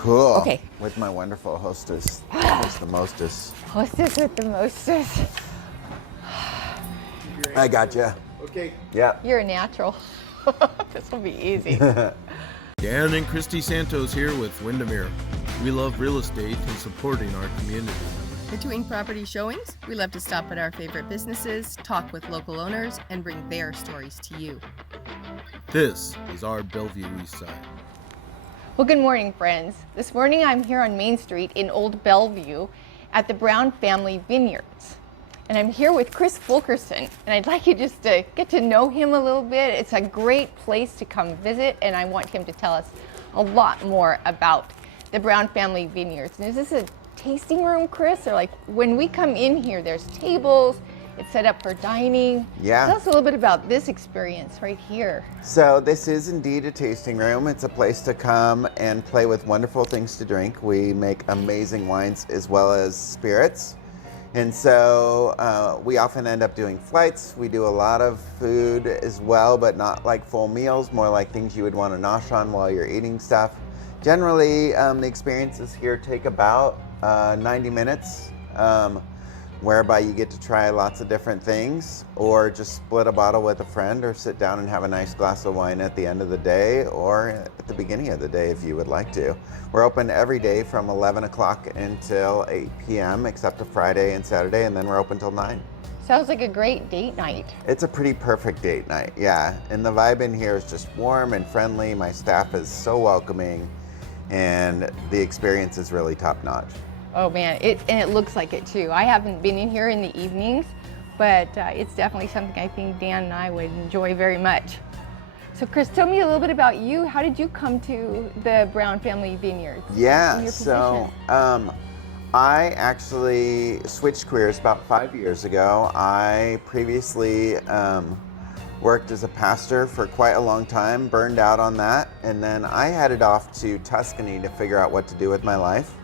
Cool. Okay. With my wonderful hostess, who's the mostest. Hostess with the mostest. I gotcha. Okay. Yeah. You're a natural. This will be easy. Dan and Christy Santos here with Windermere. We love real estate and supporting our community. Between property showings, we love to stop at our favorite businesses, talk with local owners, and bring their stories to you. This is our Bellevue East Side. Well, good morning, friends. This morning I'm here on Main Street in Old Bellevue at the Browne Family Vineyards. And I'm here with Chris Fulkerson, and I'd like you just to get to know him a little bit. It's a great place to come visit, and I want him to tell us a lot more about the Browne Family Vineyards. And is this a tasting room, Chris? Or like when we come in here, there's tables, it's set up for dining. Yeah. Tell us a little bit about this experience right here. So this is indeed a tasting room. It's a place to come and play with wonderful things to drink. We make amazing wines as well as spirits. And so we often end up doing flights. We do a lot of food as well, but not like full meals, more like things you would want to nosh on while you're eating stuff. Generally, the experiences here take about 90 minutes, whereby you get to try lots of different things, or just split a bottle with a friend, or sit down and have a nice glass of wine at the end of the day, or at the beginning of the day if you would like to. We're open every day from 11 o'clock until 8 p.m., except a Friday and Saturday, and then we're open till 9. Sounds like a great date night. It's a pretty perfect date night, yeah. And the vibe in here is just warm and friendly. My staff is so welcoming, and the experience is really top notch. Oh man, it looks like it too. I haven't been in here in the evenings, but it's definitely something I think Dan and I would enjoy very much. So Chris, tell me a little bit about you. How did you come to the Browne Family Vineyards? Yeah, so I actually switched careers about 5 years ago. I previously worked as a pastor for quite a long time, burned out on that, and then I headed off to Tuscany to figure out what to do with my life.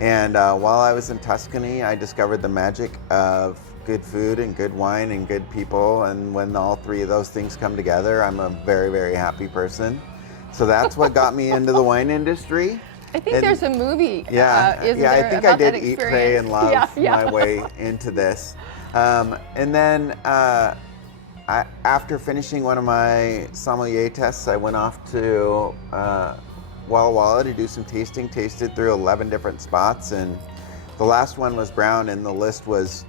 And while I was in Tuscany, I discovered the magic of good food and good wine and good people. And when all three of those things come together, I'm a very, very happy person. So that's what got me into the wine industry. I think there's a movie. Yeah, I think I did Eat, Pray, and Love yeah. my way into this. And then after finishing one of my sommelier tests, I went off to Walla Walla to do some tasting, tasted through 11 different spots, and the last one was Browne, and the list was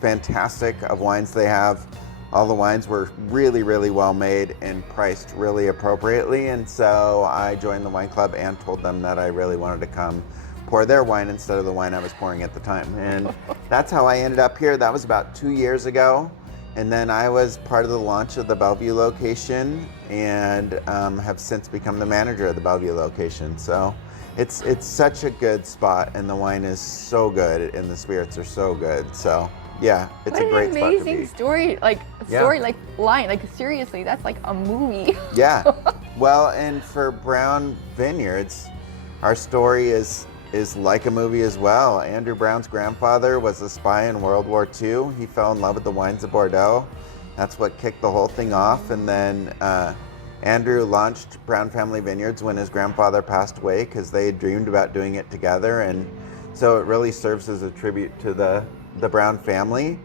fantastic of wines they have. All the wines were really, really well made and priced really appropriately, and so I joined the wine club and told them that I really wanted to come pour their wine instead of the wine I was pouring at the time. And that's how I ended up here. That was about 2 years ago. And then I was part of the launch of the Bellevue location, and have since become the manager of the Bellevue location. So it's such a good spot, and the wine is so good, and the spirits are so good. So yeah, it's a great spot to be. What an amazing story, like line, like seriously, that's like a movie. Yeah, well, and for Browne Vineyards, our story is like a movie as well. Andrew Browne's grandfather was a spy in World War II. He fell in love with the wines of Bordeaux. That's what kicked the whole thing off. And then Andrew launched Browne Family Vineyards when his grandfather passed away, because they had dreamed about doing it together. And so it really serves as a tribute to the Browne family.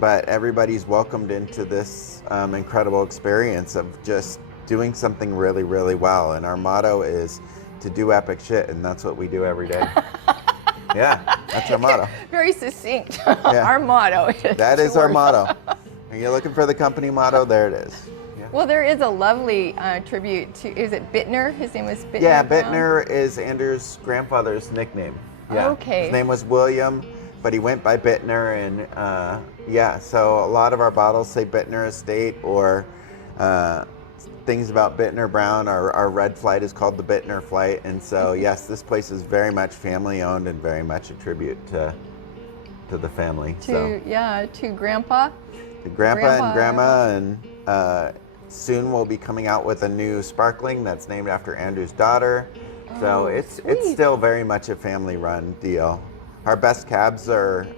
But everybody's welcomed into this incredible experience of just doing something really, really well. And our motto is to do epic shit, and that's what we do every day. Yeah, that's our motto. Very succinct. Yeah. Our motto is That is our motto. Are you looking for the company motto? There it is. Yeah. Well, there is a lovely tribute to, is it Bitner? His name was Bitner. Yeah, Browne? Bitner is Andrew's grandfather's nickname. Yeah. Okay. His name was William, but he went by Bitner, and yeah, so a lot of our bottles say Bitner Estate, or things about Bitner Browne. Our red flight is called the Bitner Flight, and so yes, this place is very much family owned and very much a tribute to the family. To Grandpa. To Grandpa and Grandma, and soon we'll be coming out with a new sparkling that's named after Andrew's daughter. So it's still very much a family run deal. Our best cabs are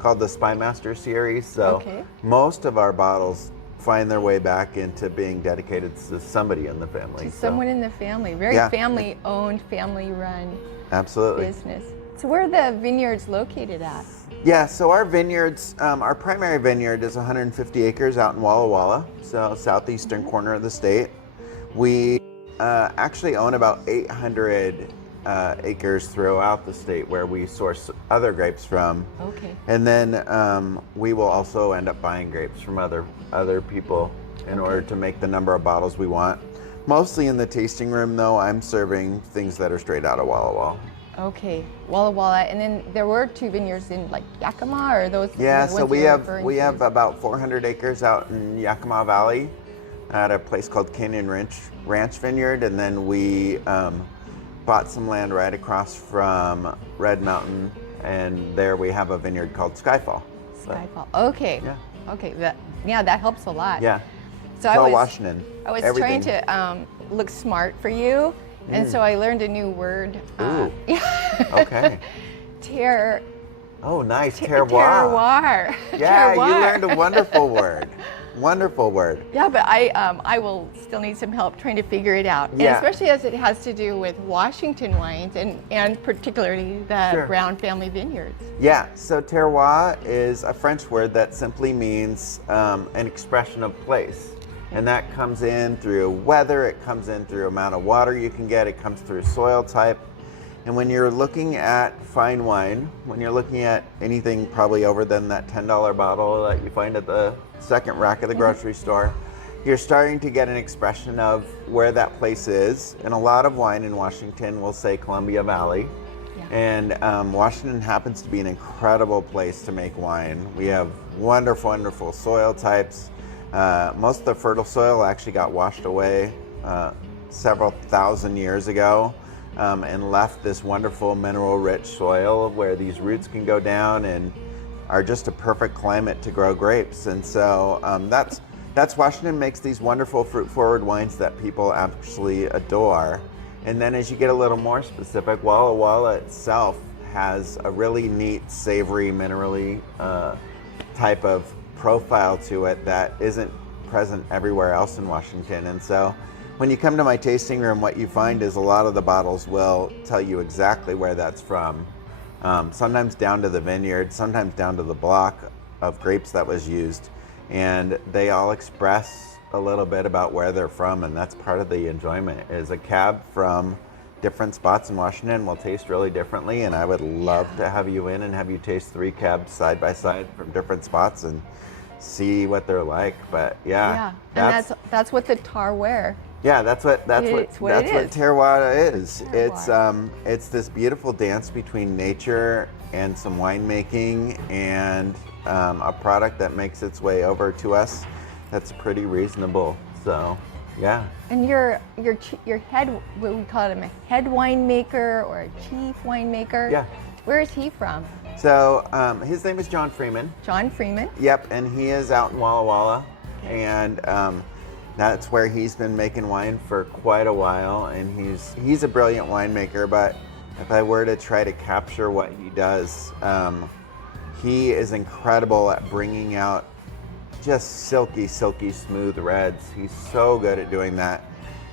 called the Spymaster series, so most of our bottles find their way back into being dedicated to somebody in the family. To someone in the family. Very Yeah. family-owned, family-run Absolutely. business. So where are the vineyards located at? Yeah, so our vineyards, our primary vineyard is 150 acres out in Walla Walla, so southeastern corner of the state. We actually own about 800 acres throughout the state where we source other grapes from. Okay. And then we will also end up buying grapes from other people in order to make the number of bottles we want. Mostly in the tasting room, though, I'm serving things that are straight out of Walla Walla. Okay, Walla Walla, and then there were 2 vineyards in like Yakima, or those? Yeah, the so ones we you're have referring to? about 400 acres out in Yakima Valley at a place called Canyon Ranch Vineyard, and then we bought some land right across from Red Mountain, and there we have a vineyard called Skyfall. Skyfall. Okay. Yeah. Okay. That helps a lot. Yeah. So It's all Washington. I was Everything. trying to look smart for you, and so I learned a new word. Ooh. Okay. Oh, nice. Terroir. Terroir. Yeah, you Terroir. learned a wonderful word. Wonderful word. Yeah, but I will still need some help trying to figure it out. And Yeah. especially as it has to do with Washington wines and particularly the Sure. Browne Family Vineyards. Yeah, so terroir is a French word that simply means an expression of place. And that comes in through weather, it comes in through amount of water you can get, it comes through soil type. And when you're looking at fine wine, when you're looking at anything probably over than that $10 bottle that you find at the second rack of the grocery store, you're starting to get an expression of where that place is. And a lot of wine in Washington will say Columbia Valley. Yeah. And Washington happens to be an incredible place to make wine. We have wonderful, wonderful soil types. Most of the fertile soil actually got washed away several thousand years ago. And left this wonderful mineral-rich soil where these roots can go down and are just a perfect climate to grow grapes. And so that's Washington makes these wonderful fruit-forward wines that people absolutely adore. And then as you get a little more specific, Walla Walla itself has a really neat, savory, minerally type of profile to it that isn't present everywhere else in Washington. And so when you come to my tasting room, what you find is a lot of the bottles will tell you exactly where that's from. Sometimes down to the vineyard, sometimes down to the block of grapes that was used. And they all express a little bit about where they're from, and that's part of the enjoyment. Is a cab from different spots in Washington will taste really differently, and I would love to have you in and have you taste 3 cabs side by side from different spots and see what they're like. But Yeah, and that's what the Terroir. Yeah, that's what terroir is. Terroir. It's this beautiful dance between nature and some winemaking and a product that makes its way over to us that's pretty reasonable. So, yeah. And your head, what we call him, a head winemaker or a chief winemaker. Yeah. Where is he from? So his name is John Freeman. John Freeman. Yep, and he is out in Walla Walla, and that's where he's been making wine for quite a while. And he's a brilliant winemaker. But if I were to try to capture what he does, he is incredible at bringing out just silky, silky smooth reds. He's so good at doing that,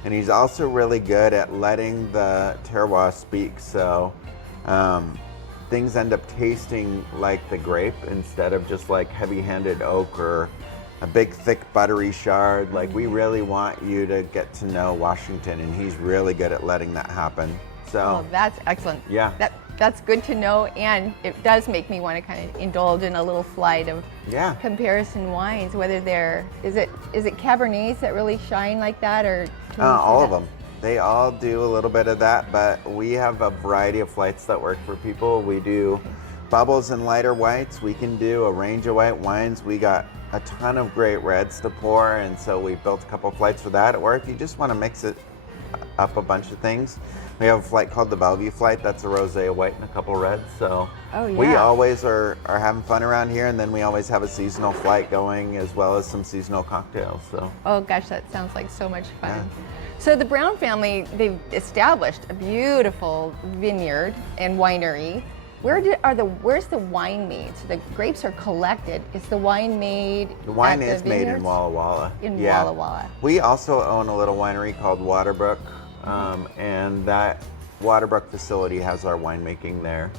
and he's also really good at letting the terroir speak. So things end up tasting like the grape instead of just like heavy-handed oak or a big, thick, buttery shard. Like, we really want you to get to know Washington, and he's really good at letting that happen. So, Oh, that's excellent. Yeah. That's good to know, and it does make me want to kind of indulge in a little flight of yeah. comparison wines. Whether is it Cabernets that really shine like that, or can you All see of that? them. They all do a little bit of that, but we have a variety of flights that work for people. We do bubbles and lighter whites. We can do a range of white wines. We got a ton of great reds to pour, and so we built a couple flights for that. Or if you just want to mix it up a bunch of things, we have a flight called the Bellevue flight. That's a rosé, a white, and a couple reds. So Oh, yeah. we always are having fun around here, and then we always have a seasonal flight going as well as some seasonal cocktails. So Oh gosh, that sounds like so much fun. Yeah. So the Browne family, they've established a beautiful vineyard and winery Where's the wine made? So the grapes are collected. Is the wine made? The wine at is the made in vineyards? Walla Walla. In Yeah. Walla Walla. We also own a little winery called Waterbrook, and that Waterbrook facility has our winemaking there.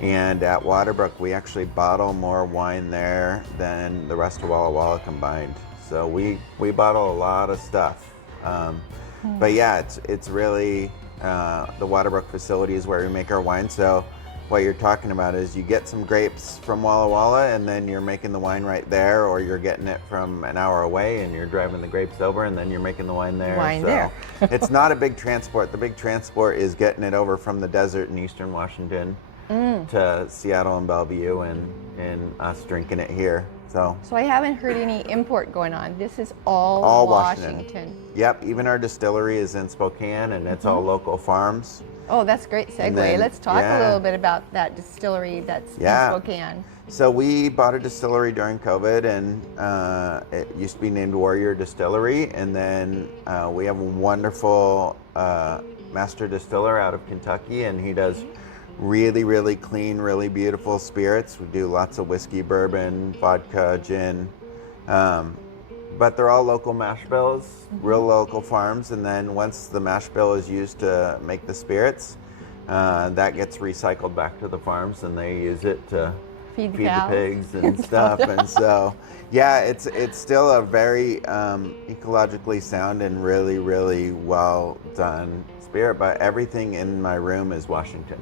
And at Waterbrook, we actually bottle more wine there than the rest of Walla Walla combined. So we bottle a lot of stuff. But yeah, it's really, the Waterbrook facility is where we make our wine. So what you're talking about is you get some grapes from Walla Walla and then you're making the wine right there, or you're getting it from an hour away and you're driving the grapes over and then you're making the wine there. There. It's not a big transport. The big transport is getting it over from the desert in eastern Washington to Seattle and Bellevue and us drinking it here. So I haven't heard any import going on. This is all Washington. Yep, even our distillery is in Spokane and it's all local farms. Oh, that's a great segue. then, Let's talk yeah. a little bit about that distillery that's in Spokane. So we bought a distillery during COVID, and it used to be named Warrior Distillery, and then we have a wonderful master distiller out of Kentucky, and he does really, really clean, really beautiful spirits. We do lots of whiskey, bourbon, vodka, gin, but they're all local mash bills, real local farms, and then once the mash bill is used to make the spirits, that gets recycled back to the farms, and they use it to feed the pigs and stuff. And so, yeah, it's still a very ecologically sound and really, really well done spirit, but everything in my room is Washington.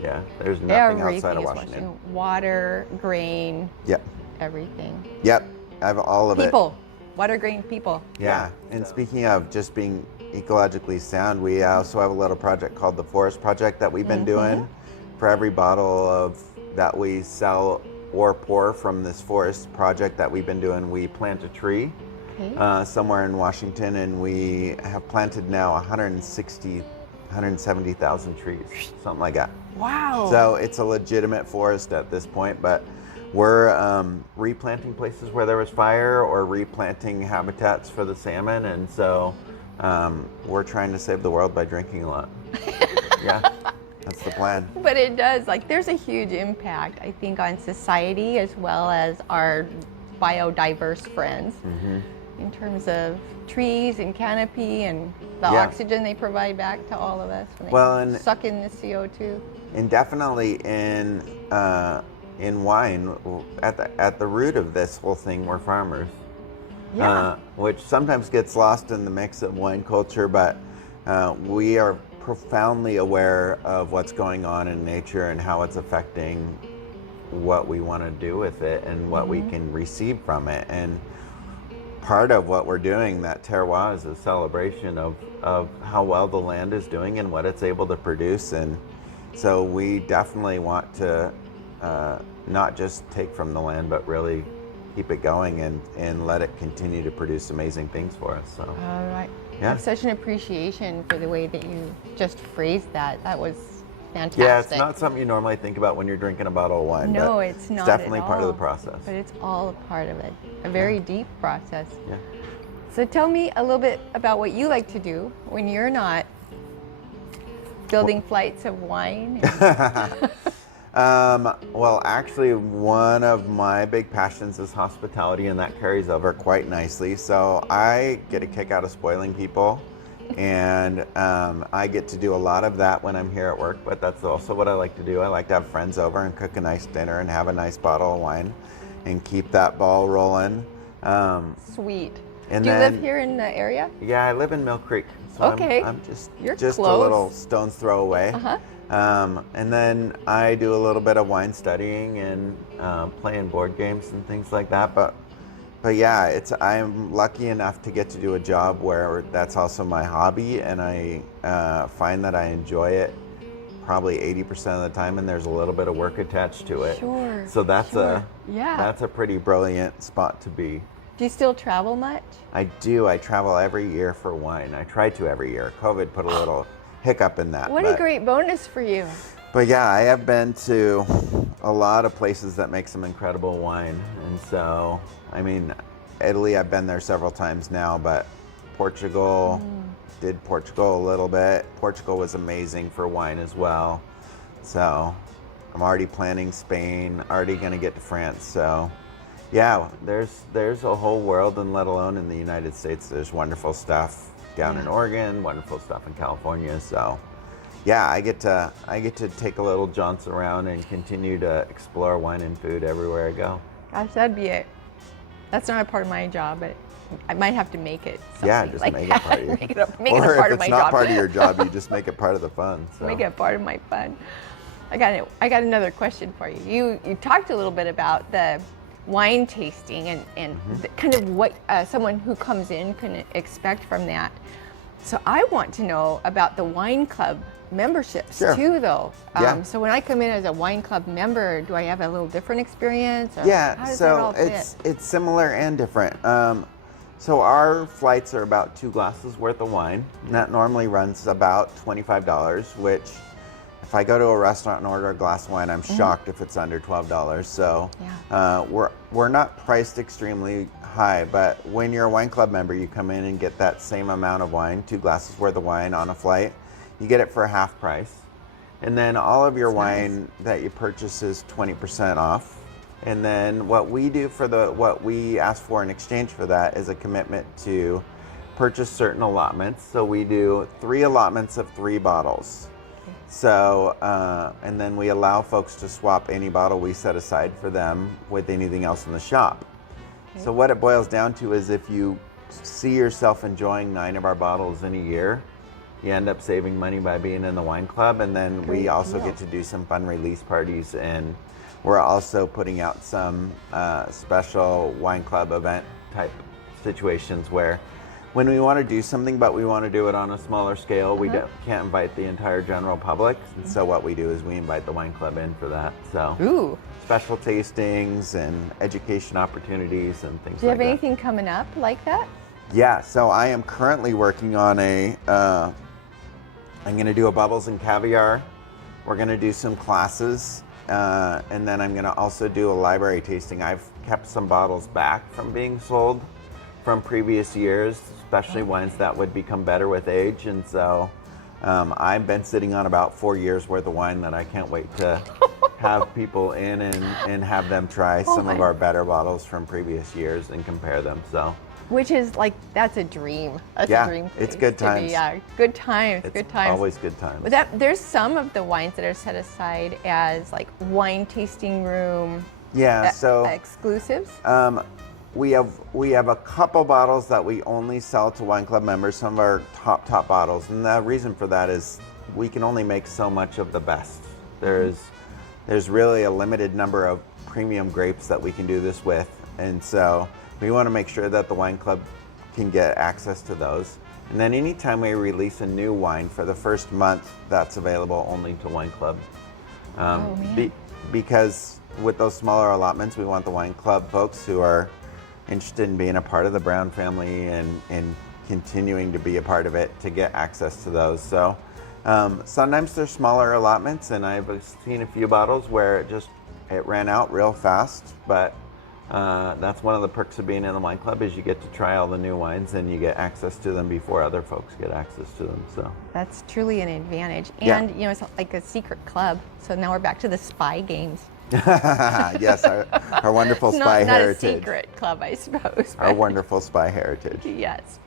Yeah, there's nothing outside of Washington. Water, grain, Yep. everything. Yep, I have all of it. People, water, grain, people. Yeah, and speaking of just being ecologically sound, we also have a little project called the Forest Project that we've been doing. For every bottle of that we sell or pour from this forest project that we've been doing, we plant a tree somewhere in Washington, and we have planted now 170,000 trees, something like that. Wow. So it's a legitimate forest at this point, but we're replanting places where there was fire or replanting habitats for the salmon, and so we're trying to save the world by drinking a lot. Yeah, that's the plan. But it does, there's a huge impact, I think, on society as well as our biodiverse friends in terms of trees and canopy and the oxygen they provide back to all of us when they suck in the CO2. And definitely in wine, at the root of this whole thing, we're farmers. Which sometimes gets lost in the mix of wine culture, but we are profoundly aware of what's going on in nature and how it's affecting what we want to do with it and what we can receive from it. And part of what we're doing, that terroir, is a celebration of how well the land is doing and what it's able to produce. And so we definitely want to not just take from the land, but really keep it going and let it continue to produce amazing things for us. So. All right. Yeah. I have such an appreciation for the way that you just phrased that. That was fantastic. Yeah, it's not something you normally think about when you're drinking a bottle of wine. No, but it's not. It's definitely at all. part of the process. But it's all a part of it. A very deep process. Yeah. So tell me a little bit about what you like to do when you're not building flights of wine. Well, actually, one of my big passions is hospitality, and that carries over quite nicely. So I get a kick out of spoiling people, and I get to do a lot of that when I'm here at work, but that's also what I like to do. I like to have friends over and cook a nice dinner and have a nice bottle of wine and keep that ball rolling. Sweet. And do you then, live here in the area? Yeah, I live in Mill Creek. So Okay. I'm just Close. a little stone's throw away. Uh-huh. And then I do a little bit of wine studying and playing board games and things like that. But yeah, I'm lucky enough to get to do a job where that's also my hobby, and I find that I enjoy it probably 80% of the time, and there's a little bit of work attached to it. Sure. So that's Yeah. that's a pretty brilliant spot to be. Do you still travel much? I do. I travel every year for wine. I try to every year. COVID put a little hiccup in that. What a great bonus for you. But yeah, I have been to a lot of places that make some incredible wine. And so, I mean, Italy, I've been there several times now, but Portugal, did Portugal a little bit. Portugal was amazing for wine as well. So I'm already planning Spain, already going to get to France. So yeah, there's a whole world, and let alone in the United States, there's wonderful stuff down in Oregon, wonderful stuff in California. So yeah, I get to take a little jaunts around and continue to explore wine and food everywhere I go. Gosh, that's not a part of my job, but I might have to make it something Yeah, just like make that. it part of your Make it a or part if of my it's not job. part of your job, you just make it part of the fun. So. Make it a part of my fun. I got another question for you. You talked a little bit about the wine tasting and kind of what someone who comes in can expect from that. So I want to know about the wine club memberships too, though. So when I come in as a wine club member, do I have a little different experience? Or how does that all fit? It's similar and different. So our flights are about 2 glasses worth of wine. And that normally runs about $25, which if I go to a restaurant and order a glass of wine, I'm shocked if it's under $12. So we're not priced extremely high, but when you're a wine club member, you come in and get that same amount of wine, 2 glasses worth of wine on a flight. You get it for half price. And then all of your wine that you purchase is 20% off. And then what we do for what we ask for in exchange for that is a commitment to purchase certain allotments. So we do 3 allotments of 3 bottles. So, and then we allow folks to swap any bottle we set aside for them with anything else in the shop. So what it boils down to is if you see yourself enjoying 9 of our bottles in a year, you end up saving money by being in the wine club. And then we also get to do some fun release parties, and we're also putting out some special wine club event type situations where when we want to do something but we want to do it on a smaller scale, we can't invite the entire general public. And so what we do is we invite the wine club in for that. So special tastings and education opportunities and things like that. Do you have anything coming up like that? Yeah, so I am currently working on I'm going to do a bubbles and caviar. We're going to do some classes, and then I'm going to also do a library tasting. I've kept some bottles back from being sold from previous years, especially wines that would become better with age. And so I've been sitting on about 4 years worth of wine that I can't wait to have people in and have them try some of our better bottles from previous years and compare them. So. Which is like, that's a dream. That's a dream place. It's good times. Good times. It's good times. Always good times. But there's some of the wines that are set aside as like wine tasting room. Yeah, so exclusives. We have a couple bottles that we only sell to wine club members. Some of our top bottles, and the reason for that is we can only make so much of the best. There's really a limited number of premium grapes that we can do this with, and so we want to make sure that the wine club can get access to those. And then anytime we release a new wine for the first month, that's available only to wine club. Because with those smaller allotments, we want the wine club folks who are interested in being a part of the Browne family and continuing to be a part of it to get access to those. So sometimes they're smaller allotments, and I've seen a few bottles where it ran out real fast, but that's one of the perks of being in the wine club is you get to try all the new wines and you get access to them before other folks get access to them. So that's truly an advantage. And you know, it's like a secret club. So now we're back to the spy games. Yes, our wonderful spy heritage. Not a secret club, I suppose. Our wonderful spy heritage. Yes.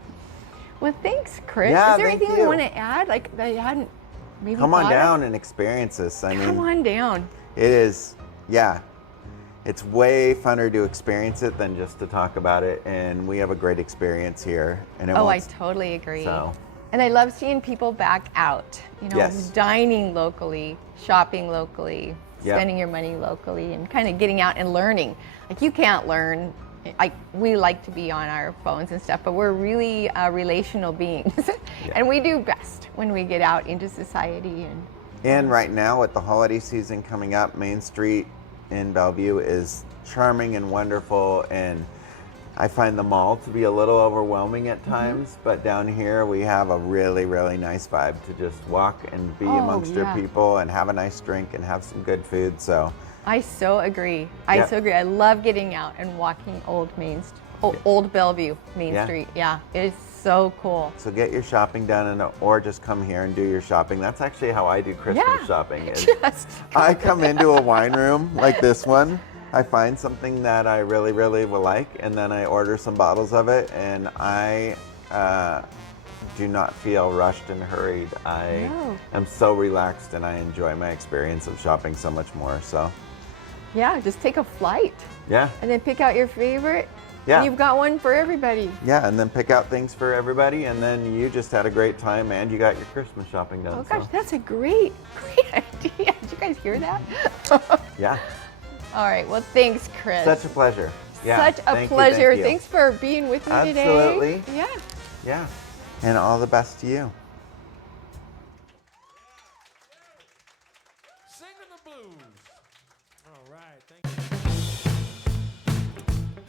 Well, thanks, Chris. Yeah, is there thank anything you. you want to add? Like that you hadn't maybe Come on thought down of? and experience this. Come on down. It is, it's way funner to experience it than just to talk about it, and we have a great experience here. And I totally agree. So. And I love seeing people back out, dining locally, shopping locally, spending your money locally, and kind of getting out and learning. Like you can't learn. We like to be on our phones and stuff, but we're really relational beings, and we do best when we get out into society. And right now, with the holiday season coming up, Main Street in Bellevue is charming and wonderful, and I find the mall to be a little overwhelming at times, but down here we have a really, really nice vibe to just walk and be amongst your people and have a nice drink and have some good food. So I so agree. I love getting out and walking Old Bellevue Main Street. Yeah, it's so cool. So get your shopping done, or just come here and do your shopping. That's actually how I do Christmas Yeah, shopping. Is just I come into a wine room like this one. I find something that I really, really will like, and then I order some bottles of it, and I do not feel rushed and hurried. I am so relaxed, and I enjoy my experience of shopping so much more. So yeah, just take a flight yeah, and then pick out your favorite. yeah. And you've got one for everybody. Yeah, and then pick out things for everybody, and then you just had a great time, and you got your Christmas shopping done. Oh gosh, so. that's a great idea. Did you guys hear that? Yeah. All right, well, thanks, Chris. Such a pleasure. Yeah. Such a thank you, pleasure. thank you. Thanks for being with me today. Absolutely. Yeah. Yeah. And all the best to you. Singing the blues. All right, thank you.